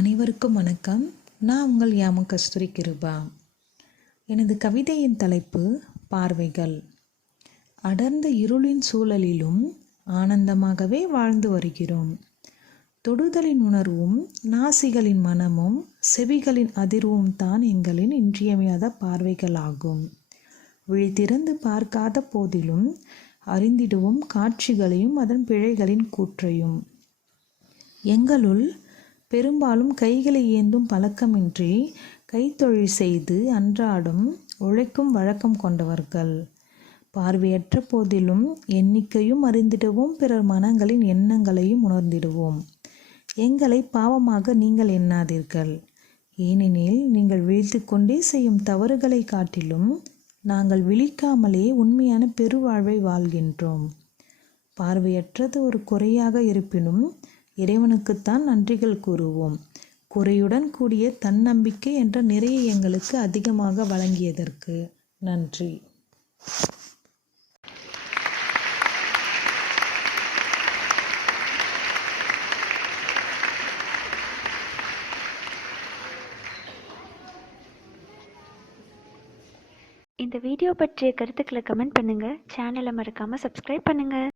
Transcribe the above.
அனைவருக்கும் வணக்கம். நான் உங்கள் யாம கஸ்தூரி கிருபா. எனது கவிதையின் தலைப்பு பார்வைகள். அடர்ந்த இருளின் சூழலிலும் ஆனந்தமாகவே வாழ்ந்து வருகிறோம். தொடுதலின் உணர்வும் நாசிகளின் மனமும் செவிகளின் அதிர்வும் தான் எங்களின் இன்றியமையாத பார்வைகளாகும். விழித்திறந்து பார்க்காத போதிலும் அறிந்திடுவோம் காட்சிகளையும் அதன் பிழைகளின் கூற்றையும். எங்களுள் பெரும்பாலும் கைகளை ஏந்தும் பழக்கமின்றி கைத்தொழில் செய்து அன்றாடம் உழைக்கும் வழக்கம் கொண்டவர்கள். பார்வையற்ற போதிலும் எண்ணிக்கையும் அறிந்திடுவோம், பிறர் மனங்களின் எண்ணங்களையும் உணர்ந்திடுவோம். எங்களை பாவமாக நீங்கள் எண்ணாதீர்கள். ஏனெனில் நீங்கள் விழித்து கொண்டே செய்யும் தவறுகளை காட்டிலும் நாங்கள் விழிக்காமலே உண்மையான பெருவாழ்வை வாழ்கின்றோம். பார்வையற்றது ஒரு குறையாக இருப்பினும் இறைவனுக்குத்தான் நன்றிகள் கூறுவோம். குறையுடன் கூடிய தன்னம்பிக்கை என்ற நிறைய எங்களுக்கு அதிகமாக வழங்கியதற்கு நன்றி. இந்த வீடியோ பற்றிய கருத்துக்களை கமெண்ட் பண்ணுங்க. சேனலை மறக்காம சப்ஸ்கிரைப் பண்ணுங்க.